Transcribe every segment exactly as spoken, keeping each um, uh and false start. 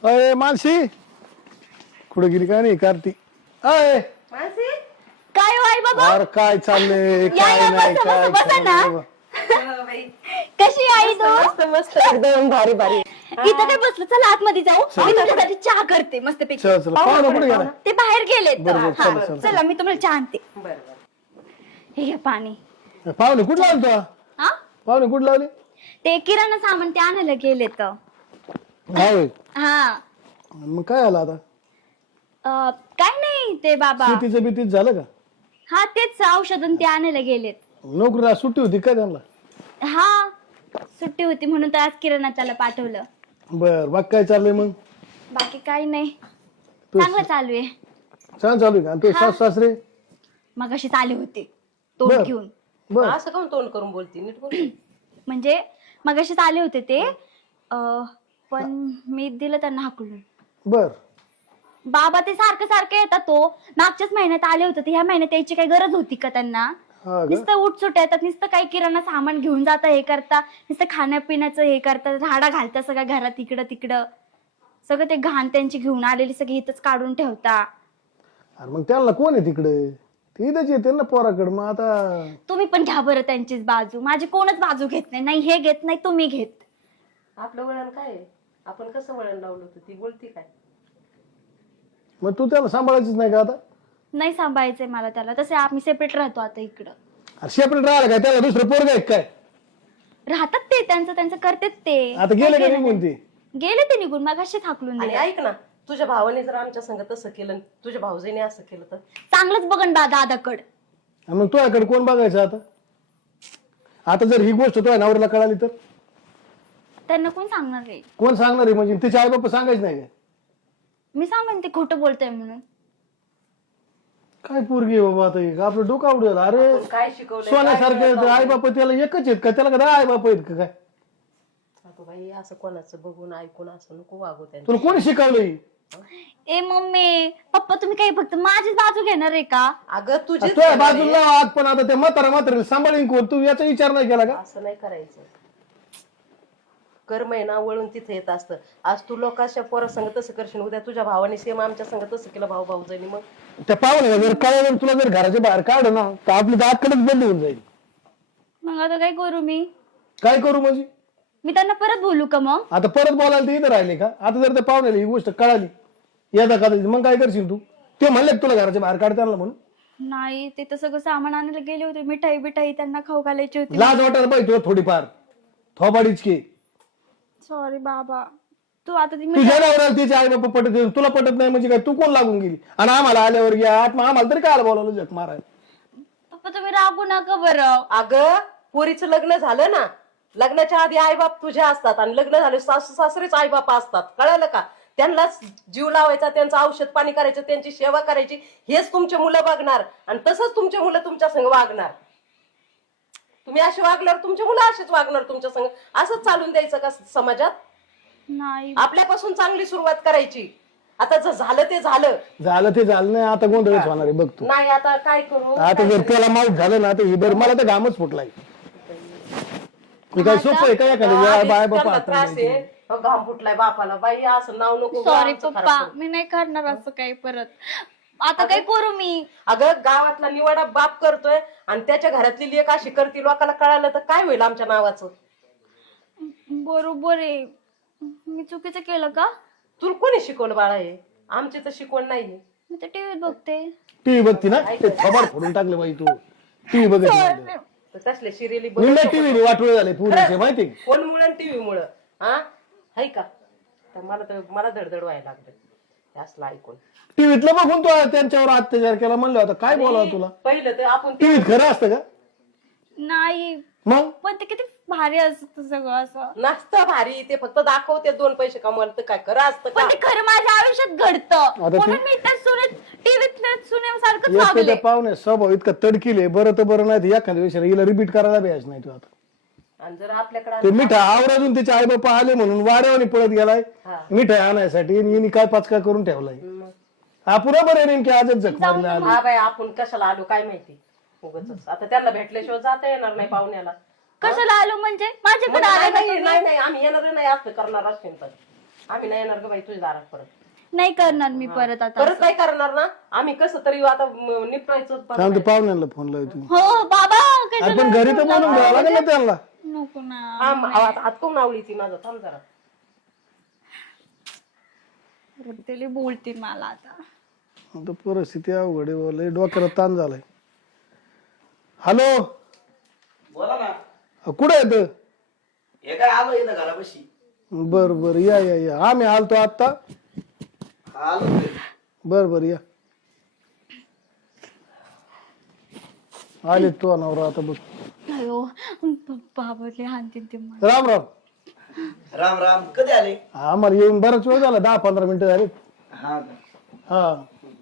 अय मानसी कुठे गेली काय नाही कार्ती अय मानसी काय हो आई बाबा अरे काय चाललंय या, काय या, नाही बसा, काय बसा, बसा ना. चाललंय बाबा. कशी आहे आई तू मस्त मस्त एकदम भारी भारी इथं काय बसलं चला आतमध्ये जाऊ मी तुमच्यासाठी चहा करते मस्त पैकी चल चल पाहुणा कुठे गेला ते बाहेर गेलेत बरं, बरं, हा, चला, चला. चला मी तुम्हाला चहा आणते बर बर हे घ्या पाणी पाहुणे कुठं लावले तो हा पाहुणे कुठं लावले ते किराणा सामान ते आणायला गेलेत हा होय. हा मग काय आलं आता अं, काय नाही ते बाबा शेतीचं बीतीच झालं का हा तेच औषध ते आणायला गेलेत नोकरीला सुट्टी होती काय त्यांना हा सुट्टी होती म्हणून तर आज किराणा त्याला पाठवलं बर बाग काय चाललंय मग बाकी काही नाही तू चांगलं चालू आहे छान चालू आहे का तू सास सासरे मग अशीच आले होते तोंड बर. घेऊन बर असं काऊन तोंड करून बोलती नीट बोल म्हणजे मग अशीच आले होते ते अं, पण मी दिलं त्यांना हाकलून बर बाबा ते सारखं सारखं येतात तो मागच्याच महिन्यात आले होते ते ह्या महिन्यात यायची काही गरज होती का त्यांना हा का नुसतं उठसुट येतात नुसतं काही किराणा सामान घेऊन जाता हे करता नुसतं खाण्यापिण्याचं हे करतात झाडा घालता सगळ्या घरात इकडं तिकडं सगळं ते घाण त्यांची घेऊन आलेली सगळी इथंच काढून ठेवता अरे मग त्यांना कोण आहे तिकडे ते इथंच येते ना पोराकडे मग आता तुम्ही पण घ्या बरं त्यांचीच बाजू माझी कोणच बाजू घेत नाही नाही हे घेत नाही तुम्ही घेत आपलं वळण काय आहे? आपण कसं वळण लावलं होतं ती बोलती काय मग तू त्याला सांभाळायचीच नाही का आता नाही सांभाळायचंय मला त्याला तसे आम्ही सेपरेट राहतो आता इकडं अरे सेपरेट राहिला काय त्याला दुसरं पोरग आहे काय राहतात ते त्यांचं त्यांचं करतेच ते आता गेले का निघून ते गेले ते निघून मग असे थाकलून आणि दिले ऐक ना तुझ्या भावाने जर आमच्या संग तसं केलं तुझ्या भाऊजीने असं केलं तर चांगलंच बघन बा दादाकड आणि मग तुझ्याकडे कोण बघायचं आता आता जर ही गोष्ट तुझ्या नवऱ्याला कळाली तर त्यांना कोण सांगणार आहे कोण सांगणार आहे म्हणजे तिचे आई बाप सांगायच नाही का मी सांगेन ते खोटं बोलतय म्हणून काय पोरगी आहे बाबा आता ही? आपलं डोकं आवडेल अरे आपण काय शिकवलं सोन्यासारखे आई बाप त्याला एकच आहेत का त्याला का आई बाप आहेत का काय बाई असं कोणाचं बघून ऐकून असं नको वागू त्यांनी तुला कोणी शिकवलंय ए मम्मी पप्पा तुम्ही काही फक्त माझीच बाजू घेणार आहे का अगं तुझी तुझ्या बाजूला आज पण आता ते म्हातारा मात्र सांभाळीन कोण तू याचा विचार नाही केला का असं नाही करायचं कर्म आहे ना वळून तिथे येत असतं आज तू लोकांच्या पोरा संग तसं करशील उद्या तुझ्या भावाने सेम आमच्या संग तसं केलं भाऊ भाऊजाईनी मग त्या पाहुणे जर कळलं तुला जर घराच्या बाहेर काढ ना तर आपली दातकडेच बंद होऊन जाईल मग आता काय करू मी काय करू म्हणजे मी त्यांना परत बोलू का मग आता परत बोलायला ते इथं राहिले का आता जर त्या पाहुण्याला ही गोष्ट कळाली यदा का मग काय करशील तू ते म्हणले का तुला घराच्या बाहेर काढता आलं म्हणून नाही ते तर सगळं सामान आणायला गेले होते मिठाई बिठाई त्यांना खाऊ घालायची होती लाज वाटायला पाहिजे तुला थोडीफार थोबाडीच की सॉरी बाबा तू आता ती तुझ्या नवऱ्याला तिचे आई बाप पटत नाही, तुला पटत नाही म्हणजे काय तू कोण लागून गेली आणि आम्हाला आल्यावर घ्या आम्हाला तरी काय बोलावलं जग मारायला पप्पा तुम्ही रागू नका बरं अगं पोरीचं लग्न झालं ना लग्नाच्या आधी आईबाप तुझे असतात आणि लग्न झाले सासू सासरेच आईबाप असतात कळलं का त्यांनाच जीव लावायचा त्यांचं औषध पाणी करायचं त्यांची सेवा करायची हेच तुमचे मुलं बघणार आणि तसंच तुमचे मुलं तुमच्या संग वागणार तुम्ही असे वागल्यावर तुमचे मुलं असेच वागणार तुमच्या संग असंच चालून द्यायचं का समाजात नाही आपल्यापासून चांगली सुरुवात करायची आता जर झालं ते झालं झालं ते झालं नाही आता गोंधळच होणार आहे बघ तू नाही आता काय करू आता जर त्याला माऊट झालं ना तर ही बरं मला तर घामच फुटलाय काय सोपं आहे काय एखादं बाय बापा त्रास आहे अहो, घाम फुटलाय बापाला बाई असं नाव नको सॉरी आमचं खराब पप्पा करू. मी नाही करणार असं काही परत आता काय करू मी अगं गावातला निवाडा बाप करतोय आणि त्याच्या घरातली लेक अशी करती लोकांना कळालं तर काय होईल आमच्या नावाचं बरोबर आहे मी चुकीचं केलं का तुला कोणी शिकवलं बाळा हे आमची तर शिकवण नाहीये मी तर टीव्हीत बघते टीव्ही बघती ना ते थोबाड फोडून टाकलं बाई तू टीव्ही बघत नाही. तर तसले सिरियली निम्म्या टीव्ही वाटोळे झाले पूर्ण माहिती का? फोन मुळे टीव्ही मुळे हा हाय का तर मला तर मला धडधड व्हायला लागलं असलं ऐकून टीव्हीतलं बघून तू त्यांच्यावर अत्याचार केला म्हणलं आता काय बोलावं तुला पहिलं तर आपण ते- टीव्हीत खरं असतं का नाही मग पण ते किती भारी असत सगळं असं नसतं भारी ते फक्त दाखवते दोन पैसे कमवलं तर काय खरं असतं का पण ते खरं माझ्या आयुष्यात घडतं आता ते- म्हणून मी त्या सुनेत टीव्हीत सुनेसारखंच एखाद्या वागले पाहुणे स्वभाव इतका तडकिले बरं तर बरं नाही तर एखाद्या विषयाला हिला रिपीट करायला भेज नाही तू आता आणि जर आपल्याकडे ते मिठा आवराजून त्याचे आई बापा आले म्हणून वाड्यावानी पळत गेलाय हा. मिठाई आणायसाठी आणि हिने काय पाचका करून ठेवलाय हा पुरा बरं नेमकी आजच जख मारले आले हा बाई आपण कशाला आलो काय माहिती उगाचच आता त्यांना भेटल्याशिवाय जाता येणार नाही पाहुण्याला कशाला आलो म्हणजे माझ्याकडे मग आले नाही ना नाही तुम्ही? नाही, नाही, आम्ही येणार नाही असं करणार असेल तर आम्ही नाही येणार ग बाई तुझ्या दारात परत. नाही करणार मी परत आता. परत काय करणार ना आम्ही कसं तरी आता म- निपटायचं. थांब, ते पाहुण्याला फोन लावतो. हो बाबा अरे कशाला पण घरी तर बोलून घ्यावं लागेल ना त्यांना. नको ना. थांब, हात हात कोण नावली ती माझं. थांब जरा. रक्तले बोलतील मला आता. आता परिस्थिती अवघड आहे बाबा, लय डोक्याला ताण झालाय. हॅलो, बोला ना. कुठे येत? हे काय आलो इथं घरापाशी. बर बर, या या या. आम्ही आलतो आता. आलो घरी. बर बर, या. आले तू नवरा आता बघ. अयो बाबाले हानतील ते मला. राम राम. राम राम. कधी आले? आम्हाला येऊन बराच वेळ झाला, दहा पंधरा मिनिटं झाली. हा का? हा,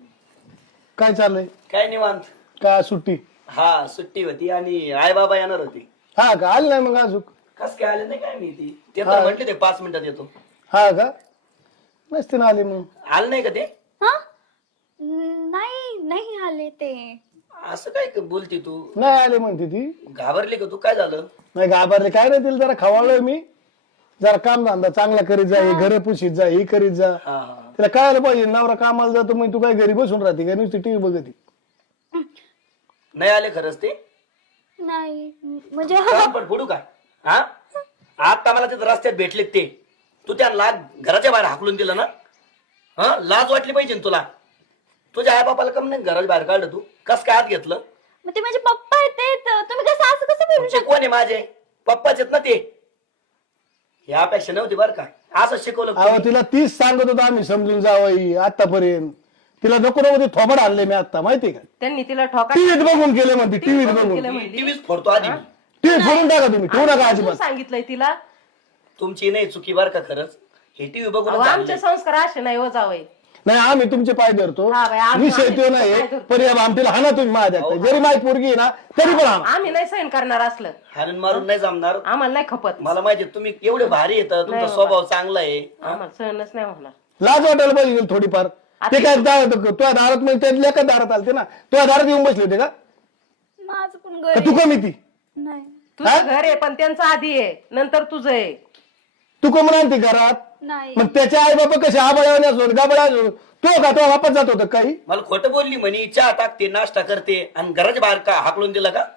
काय चाललंय? काय निवांत. काय सुट्टी? हा सुट्टी होती आणि आई बाबा येणार होते. हा का, आली नाही मग अजून? कस काय आले नाही काय मी ती ते तर म्हटले ते पाच मिनिटात येतो. हा का, नसते ना आली मग. आले नाही का ते? हा नाही नाही आले ते. असं काय बोलती तू? नाही आली म्हणते ती. घाबरली का तू? काय झालं? नाही घाबरले काय नाही, तिला जरा खवाळलोय मी. जरा काम धंदा चांगला करीत जा, हे घर पुशीत जा, ही करीत जा. हा हा. तिला कळायला पाहिजे नवरा कामाला जातो मग तू काय घरी बसून राहते का, नुसती टीव्ही बघती. नाही आले खरंच ते? नाही म्हणजे पण फोडू काय? हा आता मला तिथं रस्त्यात भेटले ते. तू त्या लाग घराच्या बाहेर हाकलून दिलं ना. हा लाज वाटली पाहिजे ना तुला. तुझ्या आई बापाला कम नाही घराच्या बाहेर काढलं? तू कस काय आत घेतलं? मग ते माझे पप्पा आहेत ते. तर तुम्ही कसं असं कसं बोलू तुमचे कोण आहे? माझे पप्पाच आहेत ना ते. ही अपेक्षा नव्हती बरं का. असं शिकवलं अहो कोणी? तिला तीच सांगत होतो आम्ही समजून जावं आतापर्यंत. तिला नको नको ते थोबड आणले मी आता, माहितीये का. त्यांनी तिला ठोका टीव्हीत बघून केले म्हणते, टीव्हीत बघून. मी टीव्हीच फोडतो आधी मी. टीव्ही फोडून टाका तुम्ही, ठेवू नका तू अजिबात. सांगितलंय तिला. तुमची नाही चुकी बरं का खरंच. हे टीव्ही बघून अहो, आमचे संस्कार असे नाही हो जावई. नाही आम्ही तुमचे पाय धरतो, हा बाई, आम्ही- विषय तो आम्ही नाही. पाय धरतो. पण या आमटीला हाना तुम्ही माझ्या जरी माझी पोरगी आहे ना तरी पण हाना. आम्ही नाही सहन करणार असलं. हाणून मारून नाही जमणार. आम्हाला नाही खपत. मला माहिती तुम्ही एवढे भारी येतात, तुमचा स्वभाव चांगला आहे. आम्हाला सहनच नाही होणार. लाज वाटायला पाहिजे थोडीफार. ते काय दारात तुझ्या दारात म्हणजे त्यातल्या का दारात आलते ना, तुझ्या दारात येऊन बसले होते का? माझं पण का घर तू कमी ती? नाही तुझं घर आहे पण त्यांचं आधी आहे, नंतर तुझं आहे. तू कमून आणते घरात? नाही. मग त्याचे आई बाबा कसे आबळावणे असो गाबळा असो, तो का तो वापस जात होता काही? मला खोटं बोलली म्हणे चहा टाकते नाश्ता करते आणि घराच्या बाहेर का हाकलून दिला का?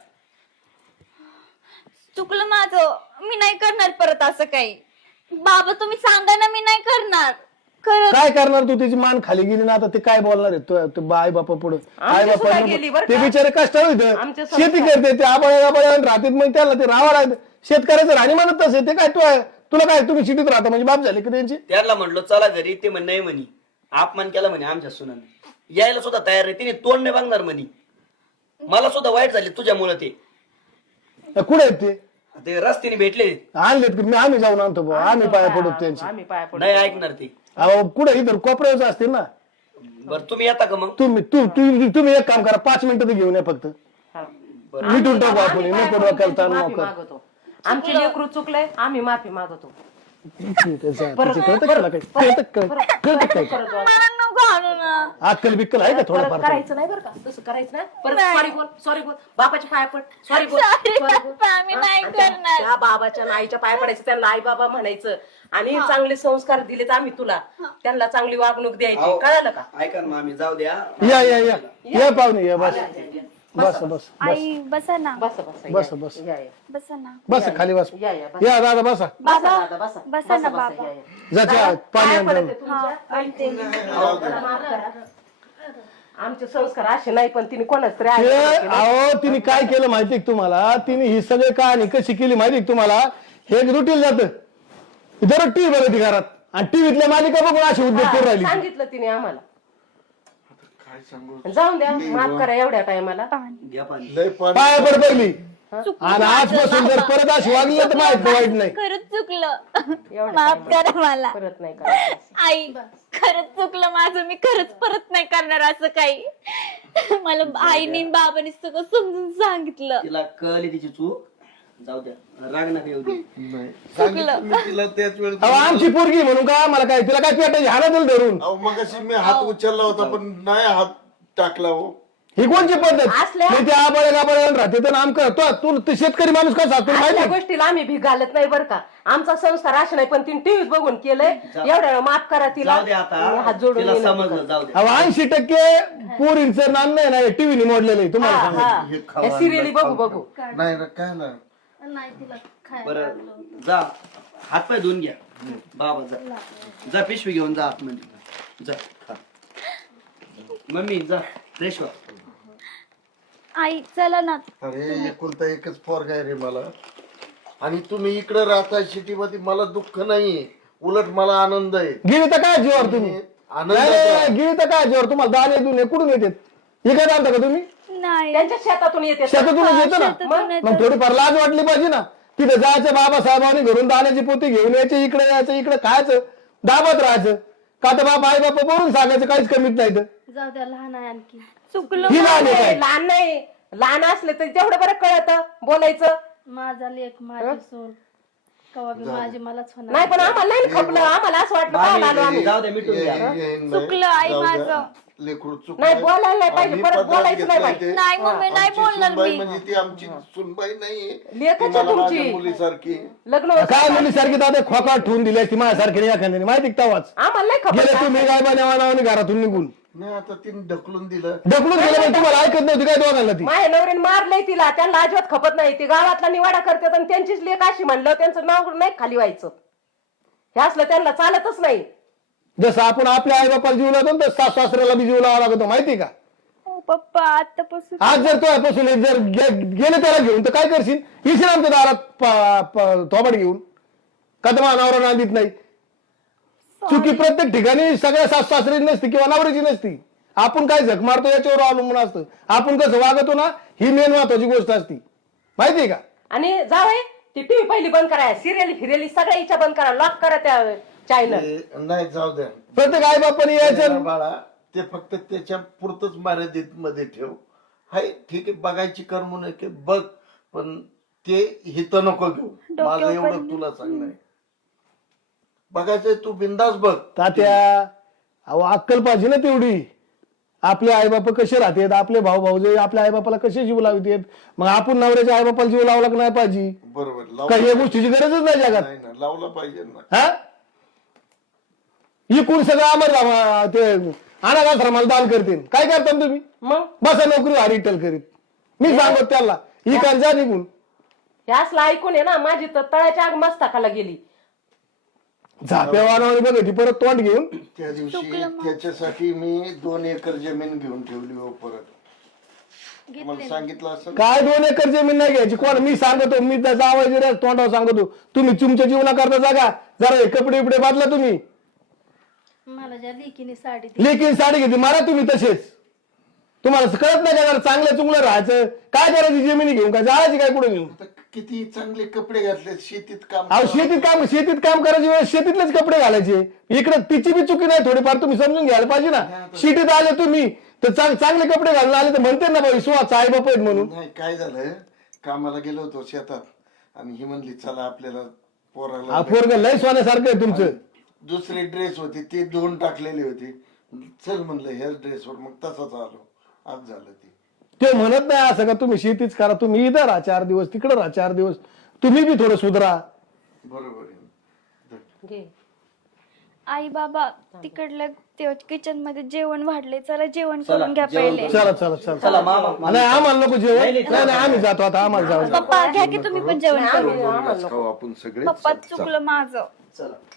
चुकलं माझं. मी नाही करणार परत असं काही. बाबा तुम्ही सांगा ना, मी नाही करणार. खरं काय करणार तू? त्याची मान खाली गेली ना, आता ते काय बोलणार आहे तो- तो आई बापा पुढे? आई आमची सुद्धा बापा गेली बरं ते का? बिचारे कष्ट आमचे होत संस्कार. शेती करते ते आबळ्या आबळ्या राहतात, मग त्याला ते राहावं लागतं. शेतकऱ्याचं राणी म्हणत तसे ते काय तू आहे? तुला काय तुम्ही सिटीत राहता म्हणजे बाप झाले की त्यांची? त्याला म्हणलो चला घरी, ते म्हणे नाही म्हणे. अपमान केला म्हणे आमच्या सुनाने. यायला सुद्धा तयार आहे. तिने तोंड नाही बघणार म्हणे. मला सुद्धा वाईट झाले तुझ्यामुळे. ते कुठे आहेत ते? ते रस्त्याने भेटले. आणलेत की आम्ही जाऊन आणतो बुवा, आम्ही पाया पडू त्यांची. आम्ही पाया पडू. नाही ऐकणार ते. अहो कुठे इथं कोपऱ्यावरच असतील ना. बरं तुम्ही येता का मग? तुम्ही तू तू- तुम्ही एक काम करा, पाच मिनिटं तर घेऊन या फक्त. हा. मिटून टाकू आपण, आम्ही पाया नको पडून डोक्याला ताण त्यांची नको. माफी मागवतो. आमचे लेकरू चुकलंय, आम्ही माफी मागवतो. कळतं का तुला काही? कळतं का? कळतं काय? मला नको आणू ना. अक्कल बिक्कल आहे का परत थोडंफार? करायचं नाही बरं का, तसं करायचं नाही. परत नाही. सॉरी बोल, सॉरी बोल, बापाच्या पाया पड, सॉरी बोल, Sorry, sorry बोल. बाप्पा, आम्ही हा? नाही आणि त्या- करणार. त्या बाबाच्या आणि आईच्या पाया पडायचं, त्यांना आई बाबा म्हणायचं आणि चांगले संस्कार दिलेत आम्ही तुला, त्यांना चांगली वागणूक द्यायची. अहो. कळालं का? ऐका ना मामी, जाऊ द्या. या या या या पाहुणे या. बस बस बस आई बसा ना. बस बस बस बस या या बसा ना. बस खाली बस. या या बस. या दादा बसा. बसा दादा, बसा. बसा ना बसा, बाबा. या, या. जा चहा, पाणी पाया आण पडते त्याला. तुमच्या. मला माफ करा. आमचे संस्कार असे नाही, पण तिने कोणाच तरी ते ऐकलं केलं. अहो तिने काय केलं माहितीये का तुम्हाला? तिने ही सगळी कहाणी कशी केली माहितीये का तुम्हाला? हे रुटील जात दररोज टीव्ही बघती घरात आणि टीव्हीतल्या मालिका बघून अशी उद्योग करून राहिली. सांगितलं तिने आम्हाला. जाऊन द्या, माफ करा एवढ्या टायमाला. घ्या पाणी. पाया पड पहिली आणि आजपासून जर परत अशी वागली तर माहित वाईट नाही. खरंच चुकलं. एवढ्या माफ करा मला. परत नाही करायचं. आई खरंच चुकलं माझं. मी खरंच परत नाही करणार असं काही. मला आईने आणि बाबांनी सगळं समजून सांगितलं. तिला कळली तिची चूक. जाऊ द्या, रागणार येऊ दे. चुकलं. मी तिला त्याच वेळेस अहो आमची पोरगी म्हणून का मला काय तिला काय पेटायची हाना दिल धरून. अहो मग मी हात उचलला होता पण नाही हात टाकला हो. ही कोणची पद्धत असल्या- मी ते आबाळे गाबाळे राहते तर नाम करतो तू ते शेतकरी माणूस कसा तुला असल्या माहिती गोष्टीला आम्ही भी घालत नाही बरं का. आमचा संस्कार असा नाही, पण तिने टीव्हीत बघून केलंय. एवढ्या माफ करा तिला, जाऊ दे आणि आता हात जोडून तिला विनंती समजलं करते. जाऊ दे अहो ऐंशी टक्के पोरींचं नाम नाही ना टीव्ही मोडलेलं आहे तुम्हाला हा, सांगतो. हा. हे हे खावा सिरियली आणि बघू खाऊ. बघू नाही ना काय ना नाही तिला खायला बरं लागलं होतं. जा हातपाय धुवून घ्या बाबा जा जा पिशवी घेऊन जा आतमध्ये जा खा. मम्मी जा फ्रेश व्हा. आई चला ना. अरे एकुलता एकच पोरगा आहे रे मला, आणि तुम्ही इकडे राहता सिटी मध्ये, मला दुःख नाहीये, उलट मला आनंद आहे. गिळी तर काय जीवावर तुम्ही आनंद नाही, नाही, गिळी तर काय जीवावर तुम्हाला दाणे दुने कुठून येतात इकडे आणता का तुम्ही नाही त्यांच्या शेतातून येते. शेतातूनच येतो ना शेतातून येतं. मग थोडीफार लाज वाटली पाहिजे ना. तिथे जायचं बाबासाहेबांनी घरून दाण्याची पोती घेऊन यायचे, इकडे यायचं, इकडे खायचं, दाबत राहायचं. का तर बाबा आई बापा बोलून सांगायचं काहीच कमीत नाही तर जाऊ द्या, लहान आहे आणखी. चुकलं ही लहान आहे नाही, काय लहान नाही, लहान असले तरी तेवढं बरं कळतं बोलायचं. माझा लेख माझी सून कवा बी माझी मलाच होणार. नाही पण आम्हाला नाही खपलं, आम्हाला असं वाटलं पाहायला आलो आम्ही. जाऊ दे मिटून घ्या चुकलं आई माझं. लेकरू चुक नाही, बोलायला नाही पाहिजे, परत बोलायचं नाही पाहिजे. नाही मम्मी नाही बोलणार मी. म्हणजे ती आमची सुनबाई नाहीये, लेकच ती मला तुमची. माझ्या मुलीसारखी. लग्न होतं. काय मुलीसारखी दादा खोका ठेवून दिली असती माझ्यासारखी एखाद्याने माहिती का तवाच आम्हाला नाही गेले खपलं. तुम्ही काय बनावानावानी घरातून निघून नाही आता तिने ढकलून दिलं. ढकलून गेलं पण तुम्हाला ऐकत नव्हती काय दोघांना ती माझ्या नवऱ्याने मारलंय तिला, त्यांना अजिबात खपत नाही. ती गावातला निवाडा करतात आणि त्यांचीच लेख अशी म्हणलं त्यांचं नाव नाही खाली व्हायचं. हे असलं त्यांना चालतच नाही. जसं आपण आपल्या आई बापाला जीव लावतो ना, तसं सासू सासऱ्याला बी जीव लावा लागतो माहिती का. हो पप्पा आतापासून आज जर तो पासून जर गे- गेले त्याला घेऊन तर काय करशील येशील आमच्या दारात प- प- थोबाड घेऊन का तर माझा नवरा नांदीत नाही. चुकी प्रत्येक ठिकाणी सगळ्या सासू सासरी नसती किंवा नवऱ्याची नसती. आपण काय झक मारतो याच्यावर अवलंबून असतं. आपण कसं वागतो ना ही मेन महत्वाची गोष्ट असती माहितीये का. आणि जावय ती टीव्ही पहिली बंद करा, सिरियली फिरियली सगळ्या इच्छा बंद करा, लॉक करा त्या चॅनल. ते- नाही जाऊ द्या प्रत्येक आई बापाने यायचं बाळा, ते फक्त त्याच्या पुरतच मर्यादित मध्ये ठेव. हाय ठीक आहे, बघायची करमू नये बघ, पण ते हित नको घेऊ. माझं एवढं तुला सांगणं आहे. बघायचंय तू बिंदास बघ. तात्या अहो अक्कल पाहिजे ना तेवढी. आपले आईबाप कसे राहतात, आपले भाऊ भाऊजे आपल्या आईबापाला कसे जीव लावतात, मग आपण नवऱ्याच्या आईबापाला जीव लावला की नाही पाहिजे. बरोबर लाव- काही या गोष्टीची गरजच नाही जगात. नाही ना, लावला पाहिजे ना. हा इकून सगळं आम्हाला ते अनाथाश्रमाला दान करतील. काय करता तुम्ही मग बसा नोकरी हरिटल करीत. मी सांगतो त्याला इकान जा निघून. हे असलं ऐकून आहे ना माझी तर तळ्याच्या आग मस्तकाला गेली. झाप्यावानावर बघ ती परत तोंड घेऊन त्या दिवशी त्याच्यासाठी मी दोन एकर जमीन घेऊन ठेवली हो परत. मला सांगितलं असं. काय दोन एकर जमीन नाही घ्यायची कोण. मी सांगतो मी त्याचा आवाज जरा तोंडावर सांगतो. तुम्ही तुमच्या जीवनाकरता जागा जरा हे कपडे बिपडे बदला. तुम्ही मला ज्या लेकीने साडी दिली, लेकीन साडी घेतली मारा तुम्ही तसेच. तुम्हाला कळत नाही का जरा चांगलं चुंगलं राहायचं. काय करायची जमिनी घेऊन काय जायची काय कुठे घेऊन. आता किती चांगले कपडे घातले, शेतीत काम अहो शेतीत काम शेतीत काम करायची वेळेस शेतीतलेच कपडे घालायचे. इकडे तिची बी चुकी नाही थोडीफार तुम्ही समजून घ्यायला पाहिजे ना. शेतीत आले तुम्ही तर चांग- चांगले कपडे घालून आले तर म्हणते ना बाई सुहाचा आई बाप आहेत म्हणून. नाही. काय झालं, कामाला गेलो होतो शेतात आणि ही म्हणली चला आपल्याला पोराला. पोरग लय सोन्यासारखं आहे तुमचं. दुसरे ड्रेस होते ते दोन टाकलेले होते. चल म्हणलं ह्याच ड्रेसवर, मग तसाच आलो. आज झालं ते. ते म्हणत नाही असं का तुम्ही शेतीच करा. तुम्ही इथं राहा चार दिवस तिकडे राहा चार दिवस. तुम्ही बी थोडं सुधरा. बरोबर आहे. घे. आई बाबा तिकडल्या किचन मध्ये जेवण वाढले, चला जेवण चला, करून घ्या जेवण पहिले. चला चला चला चला मामा नाही आम्हाला नको जेवण. नाही, नाही नाही, नाही आम्ही जातो आता आम्हाला जाऊ. पप्पा घ्या की तुम्ही पण जेवण करून. दोन घास खाऊ आपण सगळे. पप्पा चुकलं माझं. चला